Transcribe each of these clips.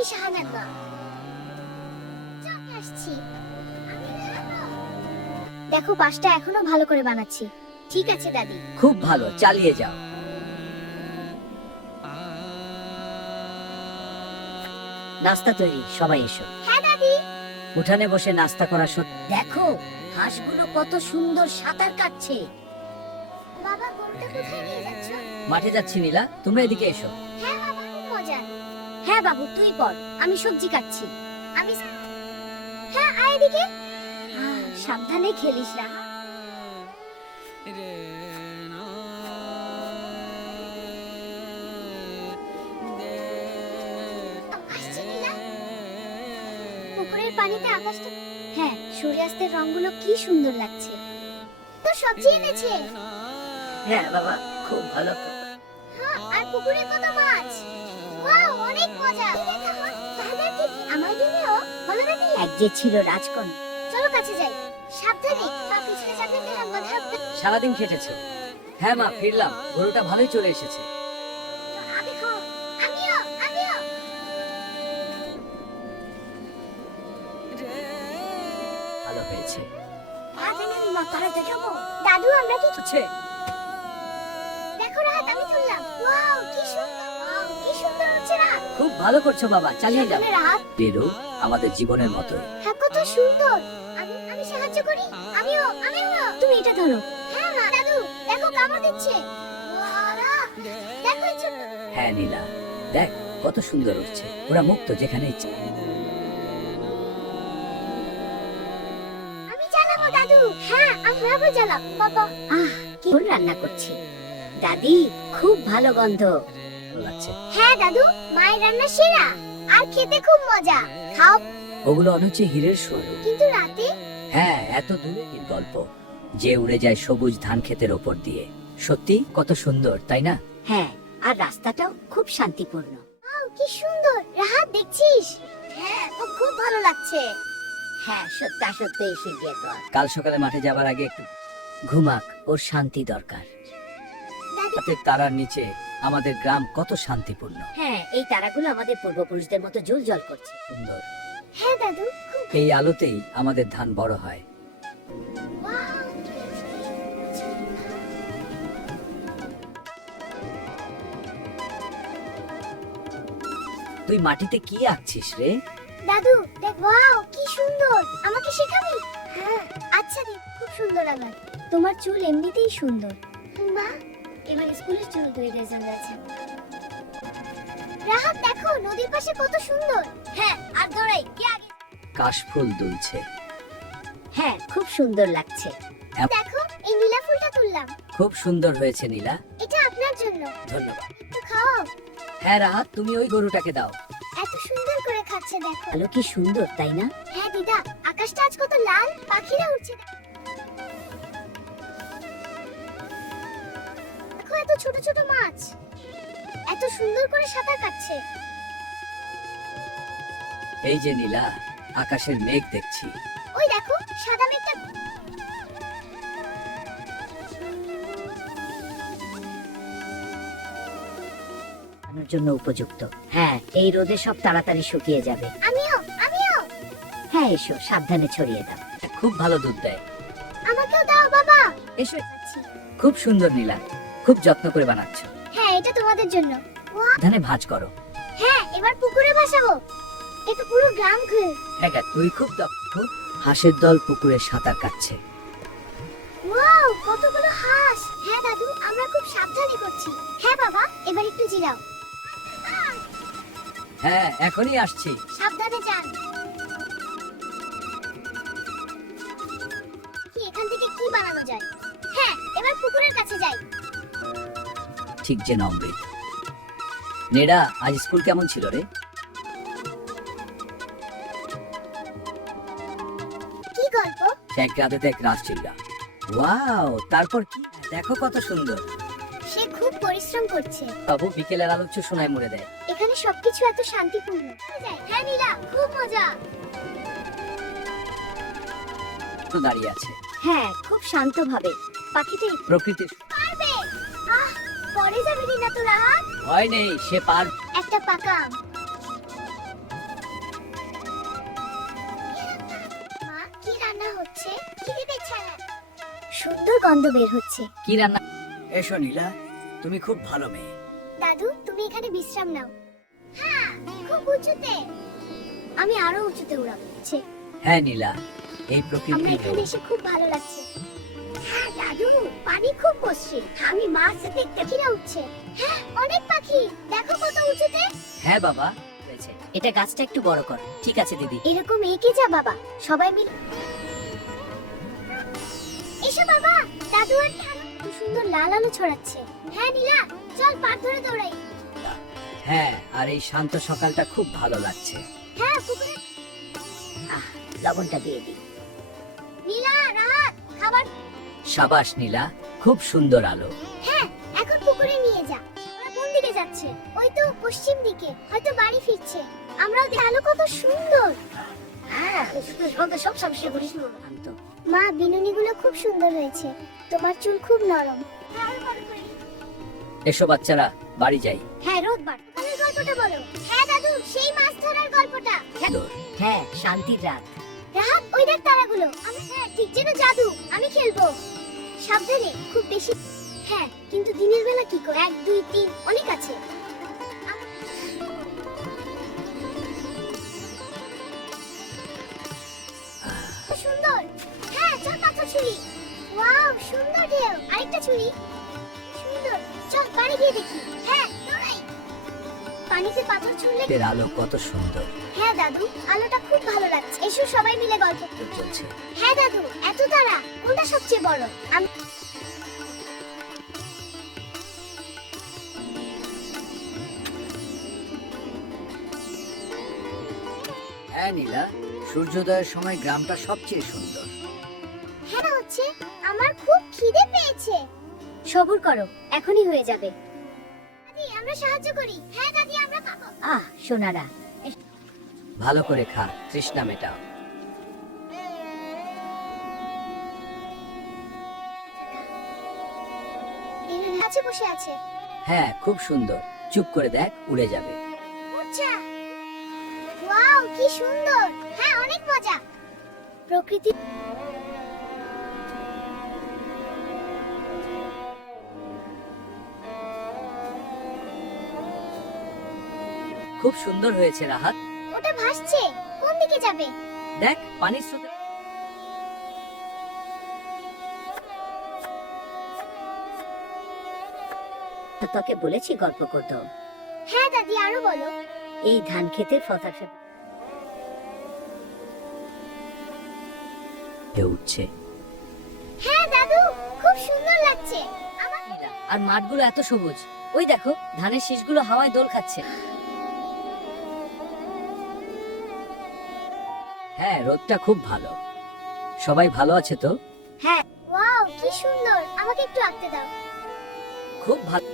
আমি শাহানার মা। চলে আসছি। দেখো পাশটা এখনো ভালো করে বানাচ্ছি। ঠিক আছে দাদি। খুব ভালো, চালিয়ে যাও। নাস্তা তৈরি, সবাই এসো। হ্যাঁ দাদি। উঠানে বসে নাস্তা করা দেখো হাঁসগুলো কত সুন্দর সাঁতার কাটছে। বাবা গরুটা কোথায় নিয়ে যাচ্ছ? মাঠে যাচ্ছি নীলা, তোমরা এদিকে এসো। হ্যাঁ বাবা খুব মজা। হ্যাঁ বাবু তুই পড়, আমি সবজি কাটছি। আমি হ্যাঁ আয় এদিকে। সাবধানে খেলিস না। আসছি নীলা। পুকুরের পানিতে আকাশটা হ্যাঁ সূর্যাস্তের রংগুলো কি সুন্দর লাগছে। তো সবজি এনেছে। হ্যাঁ বাবা, খুব ভালো। হ্যাঁ আর পুকুরে কত মাছ। ওয়াও অনেক মজা। ফাদার কি আমার দিনেও ভালো দাদি? এক যে ছিল রাজকন্যা। চলো কাছে যাই। সাবধানে পা পিছলে যাবে গেলাম কথা। সারাদিন খেটেছো? হ্যাঁ মা, ফিরলাম। গরুটা ভালোই চলে এসেছে। আমি খাও। আমিও আমিও। ভালো হয়েছে। তাড়াতাড়ি যাবো। দাদু আমরা কি হচ্ছে দেখো রাত আমি তুললাম। ওয়াও কি সুন্দর। ওয়াও কি সুন্দর হচ্ছে রাত। খুব ভালো করছো বাবা, চালিয়ে যাও। সাবধানে রাত। বেরো, আমাদের জীবনের মতোই। হ্যাঁ কত সুন্দর। আমি সাহায্য করি। আমিও আমিও। তুমি এটা ধরো। হ্যাঁ মা দাদু দেখো কামড় দিচ্ছে। ওয়াও রাত। দেখো এই ছোট্ট হ্যাঁ নীলা, দেখ কত সুন্দর উঠছে। ওরা মুক্ত যেখানে ইচ্ছে। আমি চালাবো দাদু। হ্যাঁ আমি আবার চালাবো বাবা। কি রান্না করছি দাদি, খুব ভালো গন্ধ। ভালো লাগছে। হ্যাঁ দাদু মায়ের রান্না সেরা আর খেতে খুব মজা। খাও। ওগুলো অনেক হীরের স্বরূপ। কিন্তু রাতে হ্যাঁ, এত দূরে কি গল্প যে উড়ে যায় সবুজ ধান ক্ষেতের ওপর দিয়ে। সত্যি কত সুন্দর, তাই না? হ্যাঁ আর রাস্তাটাও খুব শান্তিপূর্ণ। ওয়াও কি সুন্দর। রাহাত দেখছিস? হ্যাঁ ও খুব ভালো লাগছে। হ্যাঁ সত্যি এসে গিয়ে তো। কাল সকালে মাঠে যাবার আগে একটু ঘুমাক, ওর শান্তি দরকার। দাদি রাতের তারার নিচে আমাদের গ্রাম কত শান্তিপূর্ণ, হ্যাঁ এই তারাগুলো আমাদের পূর্বপুরুষদের মতো জ্বল করছে। সুন্দর। হ্যাঁ দাদু খুব এই আলোতেই আমাদের ধান বড় হয়। ওয়াও তুই মাটিতে কি আঁকছিস রে? দাদু দেখ ওয়াও কি সুন্দর। আমাকে শেখাবি? হ্যাঁ আচ্ছা দি খুব সুন্দর আমার। তোমার চুল এমনিতেই সুন্দর। মা এবার স্কুলের চুল ধুয়ে রেজাল্ট আছে। রাহাত দেখো নদীর পাশে কত সুন্দর। হ্যাঁ আর দৌড়াই কে আগে। কাশফুল দুলছে। হ্যাঁ খুব সুন্দর লাগছে। দেখো এই নীলা ফুলটা তুললাম। খুব সুন্দর হয়েছে নীলা, এটা আপনার জন্য। ধন্যবাদ। একটু খাও। হ্যাঁ রাহাত, তুমি ওই গরুটাকে দাও। এত সুন্দর করে খাচ্ছে দেখো। আলো কি সুন্দর তাই না? হ্যাঁ দিদা আকাশটা আজ কত লাল, পাখিরা উড়ছে দেখো এত ছোট ছোট মাছ এত সুন্দর করে সাঁতার কাটছে। এই যে নীলা, আকাশের মেঘ দেখছি। ওই দেখো সাদা মেঘটা আমার জন্য উপযুক্ত। হ্যাঁ এই রোদে সব তাড়াতাড়ি শুকিয়ে যাবে। আমিও আমিও। হ্যাঁ এসো সাবধানে ছড়িয়ে দাও। খুব ভালো দুধ দেয়। আমাকেও দাও বাবা। এসো। খুব সুন্দর নীলা, খুব যত্ন করে বানাচ্ছ। হ্যাঁ এটা তোমাদের জন্য। ধানে ভাঁজ করো। হ্যাঁ এবার পুকুরে ভাসাবো। এটা পুরো গ্রাম ঘুরে। হ্যাঁ গা, তুই খুব দক্ষ। হাঁসের দল পুকুরে সাঁতার কাটছে। ওয়াও কতগুলো হাঁস। হ্যাঁ দাদু আমরা খুব সাবধানে করছি। হ্যাঁ বাবা এবার একটু জিরাও। হ্যাঁ এখনই আসছি। সাবধানে যান। কি এখান থেকে কি বানানো যায়? হ্যাঁ এবার পুকুরের কাছে যাই। ঠিক যে অমৃত। নেডা, আজ স্কুল কেমন ছিল রে? কি গল্প? এক রাতে দেখ রাসচিল্লা। ওয়াও, তারপর কি? দেখো কত সুন্দর। সে খুব পরিশ্রম করছে। বাবু বিকেলের আলোচ্য সোনায় মুড়ে দেয়। এখানে সবকিছু এত শান্তিপূর্ণ। হ্যাঁ নীলা খুব মজা। তো দাঁড়িয়ে আছে। হ্যাঁ খুব শান্তভাবে। পাখিটা প্রকৃতির পারবে। পরে যাবে নীলা তো রাত। ভয় নেই, সে পার। একটা পাকা আম। সুন্দর গন্ধ বের হচ্ছে। কি রান্না? এসো নীলা, তুমি খুব ভালো মেয়ে। দাদু তুমি এখানে বিশ্রাম নাও। হ্যাঁ, খুব উঁচুতে। আমি আরো উঁচুতে উড়াবো। হ্যাঁ নীলা, এই আমরা প্রকৃতি এখানে এসে খুব ভালো লাগছে। হ্যাঁ দাদু, পানি খুব মসৃণ। আমি মাছ দেখতে কিরা উঠছে। হ্যাঁ, অনেক পাখি। দেখো কত উঁচুতে। হ্যাঁ বাবা, হয়েছে। এটা গাছটা একটু বড় কর। ঠিক আছে দিদি। এরকম এগিয়ে যা বাবা, সবাই মিলে। এসো বাবা, দাদু আর কি সুন্দর লাল আলো ছড়াচ্ছে। হ্যাঁ নীলা, চল পার ধরে দৌড়াই। হ্যাঁ, আর এই শান্ত সকালটা খুব ভালো লাগছে। হ্যাঁ, পুকুরে। লবণটা দিয়ে দিই। নীলা, রাহাত, খাবার। সাবাস নীলা, খুব সুন্দর আলো। হ্যাঁ, এখন পুকুরে নিয়ে যা। ওরা কোন দিকে যাচ্ছে? ওই তো পশ্চিম দিকে, হয়তো বাড়ি ফিরছে। আমরাও আলো কত সুন্দর। হ্যাঁ, সব সবসময় করিস শান্ত। মা, বিনুনিগুলো খুব সুন্দর হয়েছে। তোমার চুল খুব নরম। এসো বাচ্চারা, বাড়ি যাই। হ্যাঁ, রোদ বার। তাহলে গল্পটা বলো। হ্যাঁ দাদু, সেই মাছ ধরার গল্পটা। হ্যাঁ, শান্তির রাত। রাহাত, ওই দেখ তারাগুলো। হ্যাঁ, ঠিক যেন জাদু। আমি খেলবো। সাবধানে, খুব বেশি। হ্যাঁ, কিন্তু দিনের বেলা কি করে? 1 2 3 অনেক আছে। সুন্দর। হ্যাঁ, চল পাথর ছুরি। ওয়াও, সুন্দর ঢেউ। আরেকটা ছুরি। সুন্দর। চল বাড়ি গিয়ে দেখি। হ্যাঁ, দৌড়াই। পানিতে পাথর ছুঁড়লে। এর আলো কত সুন্দর হ্যাঁ দাদু, আলোটা খুব ভালো লাগছে। এসো সবাই মিলে গল্প করি। চলছে। হ্যাঁ দাদু, এত তারা কোনটা সবচেয়ে বড়? আমি হ্যাঁ নীলা, সূর্যোদয়ের সময় গ্রামটা সবচেয়ে সুন্দর। হ্যাঁ হচ্ছে, আমার খুব খিদে পেয়েছে। সবুর করো, এখনই হয়ে যাবে। দাদি, আমরা সাহায্য করি। হ্যাঁ দাদি, আমরা খাবো। সোনারা, ভালো করে খা, তৃষ্ণা মেটাও। এখানে কাছে বসে আছে। হ্যাঁ, খুব সুন্দর। চুপ করে দেখ, উড়ে যাবে। উচ্চা। ওয়াও, কি সুন্দর। হ্যাঁ, অনেক মজা। প্রকৃতি। খুব সুন্দর হয়েছে রাহাত। ওটা ভাসছে। কোন দিকে যাবে? দেখ, পানির স্রোতে। তোকে বলেছি গল্প করতে। হ্যাঁ দাদি, আরো বলো। এই ধান খেতের পতাকা উঠছে। হ্যাঁ দাদু, খুব সুন্দর লাগছে। আমার আর মাঠগুলো এত সবুজ। ওই দেখো, ধানের শীষগুলো হাওয়ায় দোল খাচ্ছে। হ্যাঁ, রোদটা খুব ভালো। সবাই ভালো আছে তো? হ্যাঁ, ওয়াও, কি সুন্দর। আমাকে একটু আঁকতে দাও। খুব ভালো।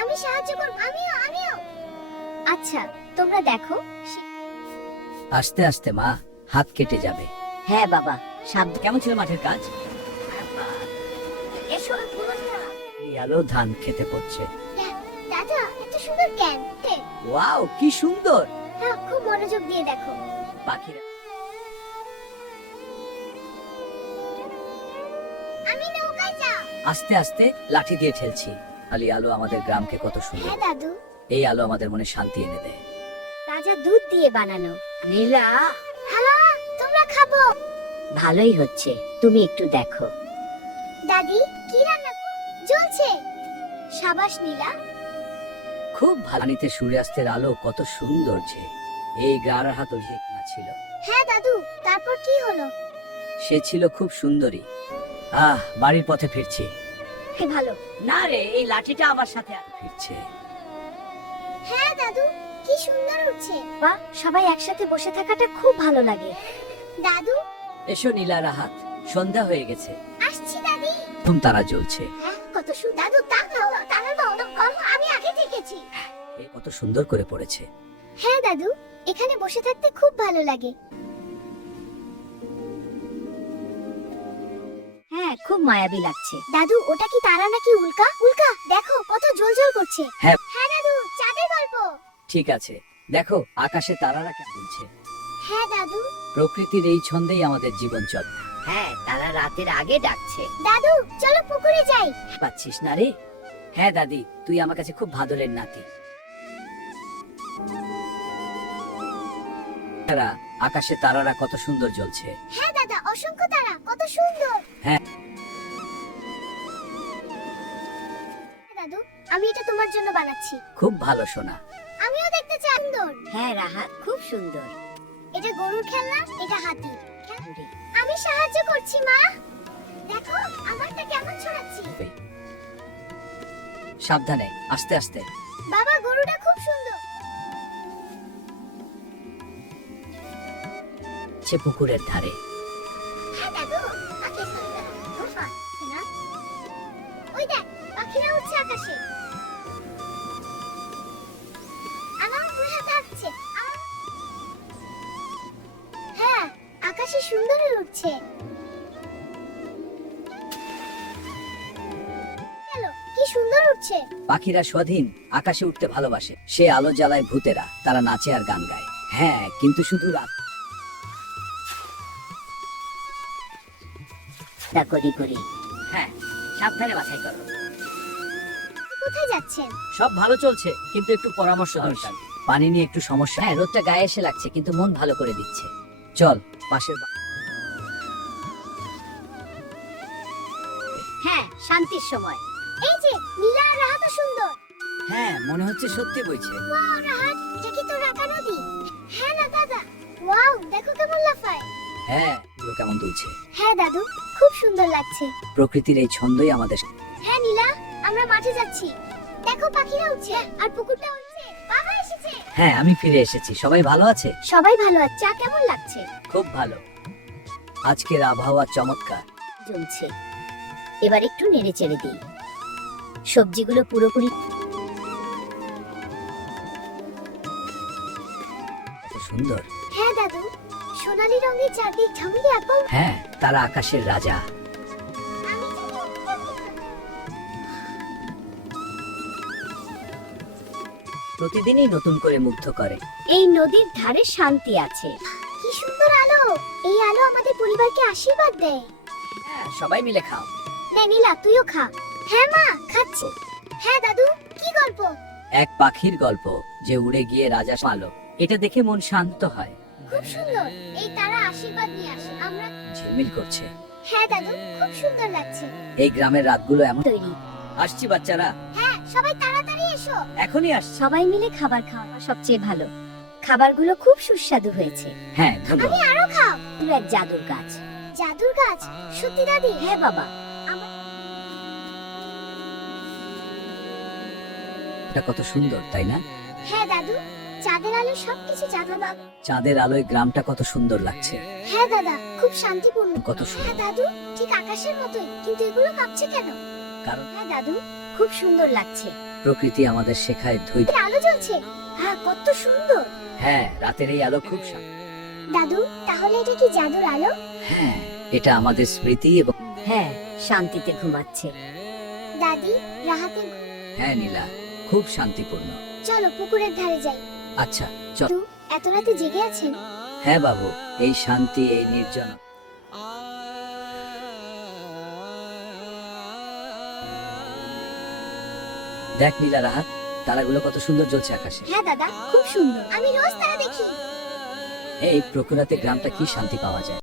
আমি সাহায্য করব। আমিও। আচ্ছা, তোমরা দেখো। আস্তে আস্তে মা, হাত কেটে যাবে। হ্যাঁ বাবা, সাবধান। কেমন ছিল মাঠের কাজ? এসো। এই আলো ধান খেতে পড়ছে। দাদা, এত সুন্দর কেন? ওয়াও, কি সুন্দর। হ্যাঁ, খুব মনোযোগ দিয়ে দেখো। পাখিরা। আমি নৌকায় যাও। আস্তে আস্তে লাঠি দিয়ে ঠেলছি। আলি আলো আমাদের গ্রামকে কত সুন্দর। হ্যাঁ দাদু, এই আলো আমাদের মনে শান্তি এনে দেয়। তাজা দুধ দিয়ে বানানো। নীলা, হ্যালো, তোমরা খাবো। ভালোই হচ্ছে, তুমি একটু দেখো। দাদি, কি রান্না জ্বলছে? সাবাস নীলা। খুব ভালো। পানিতে সূর্যাস্তের আলো কত সুন্দর যে। এই গাড়ার হাত না ছিল। হ্যাঁ দাদু, তারপর কি হলো? সে ছিল খুব সুন্দরী। বাড়ির পথে ফিরছি। কি ভালো। না রে, এই লাঠিটা আমার সাথে ফিরছে। হ্যাঁ দাদু, কি সুন্দর উঠছে। বাহ, সবাই একসাথে বসে থাকাটা খুব ভালো লাগে। দাদু, এসো নীলা, রাহাত, সন্ধ্যা হয়ে গেছে। আসছি দাদি। ঘুম তারা জ্বলছে। হ্যাঁ, কত সুন্দর। দাদু, তারার গল্প আমি আগে দেখেছি। এ কত সুন্দর করে পড়েছে। হ্যাঁ দাদু, এখানে বসে থাকতে খুব ভালো লাগে। হ্যাঁ, খুব মায়াবী লাগছে। দাদু, ওটা কি তারা নাকি উল্কা? উল্কা, দেখো কত জ্বলজ্বল করছে। হ্যাঁ। হ্যাঁ দাদু, চাঁদের গল্প। ঠিক আছে, দেখো আকাশে তারারা কেমন দুলছে। হ্যাঁ দাদু। প্রকৃতির এই ছন্দেই আমাদের জীবন চলে। হ্যাঁ, তারা রাতের আগে ডাকছে। দাদু চলো পুকুরে যাই। পাচ্ছিস না রে? হ্যাঁ দাদি, তুই আমার কাছে খুব ভাদরের নাতি। আকাশে তারারা কত সুন্দর জ্বলছে। হ্যাঁ দাদা, অসংখ্য তারা, কত সুন্দর। হ্যাঁ। দাদু, আমি এটা তোমার জন্য বানাচ্ছি। খুব ভালো সোনা। আমিও দেখতে চাই। সুন্দর। হ্যাঁ রাহাত, খুব সুন্দর। এটা গরুর খেলনা, এটা হাতি। আমি সাহায্য করছি মা। দেখো আমারটা কেমন ছড়াচ্ছি। সাবধানে, আস্তে আস্তে। বাবা, গরুটা খুব সুন্দর। সে পুকুরের ধারে। হ্যাঁ দাদু, আগে গোফা না। ওই দেখ, পাখিরা উড়ছে আকাশে। আমার দুই হাতে আসছে। হ্যাঁ, আকাশে সুন্দর হয়ে উঠছে। চলো, কি সুন্দর উঠছে। পাখিরা স্বাধীন আকাশে উঠতে ভালোবাসে। সে আলো জ্বালায় ভূতেরা, তারা নাচে আর গান গায়। হ্যাঁ, কিন্তু শুধু রাত। তা করি করি। হ্যাঁ, সাবধানে বাছাই করো। কোথায় যাচ্ছেন? সব ভালো চলছে, কিন্তু একটু পরামর্শ দরকার। পানি নিয়ে একটু সমস্যা। হ্যাঁ, রোদটা গায়ে এসে লাগছে, কিন্তু মন ভালো করে দিচ্ছে। চল পাশের হ্যাঁ, শান্তির সময়। এই যে নীলা আর রাহাত সুন্দর। হ্যাঁ, মনে হচ্ছে সত্যি বইছে। ওয়াও রাহাত, এটা কি তোর রাকা নদী? হ্যাঁ না দাদা। ওয়াও, দেখো কেমন লাফায়। হ্যাঁ, এগুলো কেমন দুলছে। হ্যাঁ দাদু, খুব সুন্দর লাগছে। প্রকৃতির এই ছন্দই আমাদের। হ্যাঁ নীলা, আমরা মাঠে যাচ্ছি। দেখো পাখিরা উঠছে আর পুকুরটা উঠছে। বাবা এসেছে। হ্যাঁ, আমি ফিরে এসেছি। সবাই ভালো আছে? সবাই ভালো আছে। চা কেমন লাগছে? খুব ভালো। আজকের আবহাওয়া চমৎকার। জমছে। এবার একটু নেড়ে চেড়ে দিই। সবজিগুলো পুরোপুরি। কত সুন্দর। হ্যাঁ দাদু, সোনালী রঙের চারদিক ঝামেলি একদম। হ্যাঁ, তারা আকাশের রাজা। আমি জানি উঠতে পারবো। প্রতিদিনই নতুন করে মুগ্ধ করে। এই নদীর ধারে শান্তি আছে। কি সুন্দর আলো। এই আলো আমাদের পরিবারকে আশীর্বাদ দেয়। হ্যাঁ, সবাই মিলে খাও। নে নীলা, তুইও খা। হ্যাঁ মা, খাচ্ছি। হ্যাঁ দাদু, কি গল্প? এক পাখির গল্প, যে উড়ে গিয়ে রাজা পালো। এটা দেখে মন শান্ত হয়। খুব সুন্দর। এই তারা আশীর্বাদ নিয়ে আসে। আমরা। ঝিলমিল করছে। হ্যাঁ দাদু, খুব সুন্দর লাগছে। এই গ্রামের রাতগুলো এমন। তৈরি। আসছি বাচ্চারা, হ্যাঁ, সবাই তাড়াতাড়ি এসো। এখনই আসছি। সবাই মিলে খাবার খাওয়া সবচেয়ে ভালো। খাবারগুলো খুব সুস্বাদু হয়েছে। হ্যাঁ, ধন্যবাদ। আমি আরো খাও। পুরো এক জাদুর গাছ। জাদুর গাছ? সত্যি দাদি? হ্যাঁ বাবা। এটা কত সুন্দর, তাই না? হ্যাঁ দাদু, চাঁদের আলো সবকিছু জাদু বাবা। চাঁদের আলোয় গ্রামটা কত সুন্দর লাগছে। হ্যাঁ দাদা, খুব শান্তিপূর্ণ। কত সুন্দর। হ্যাঁ দাদু, ঠিক আকাশের মতোই, কিন্তু এগুলো কাঁপছে কেন? কারণ হ্যাঁ দাদু, খুব সুন্দর লাগছে। প্রকৃতি আমাদের শেখায় ধৈর্য। এর আলো জ্বলছে। হ্যাঁ, কত সুন্দর। হ্যাঁ, রাতের এই আলো খুব শান্ত। দাদু, তাহলে এটা কি জাদুর আলো? হ্যাঁ, এটা আমাদের স্মৃতি এবং। হ্যাঁ, শান্তিতে ঘুমাচ্ছে। দাদি, রাহাতের। হ্যাঁ নীলা, খুব শান্তিপূর্ণ। চলো পুকুরের ধারে যাই। আচ্ছা চল। দাদু, এত রাতে জেগে আছেন? হ্যাঁ বাবু, এই শান্তি, এই নির্জন। দেখ নীলা, রাহাত, তারাগুলো কত সুন্দর জ্বলছে আকাশে। হ্যাঁ দাদা, খুব সুন্দর। আমি রোজ তারা দেখি। এই প্রকৃতিতে গ্রামটা কি শান্তি পাওয়া যায়।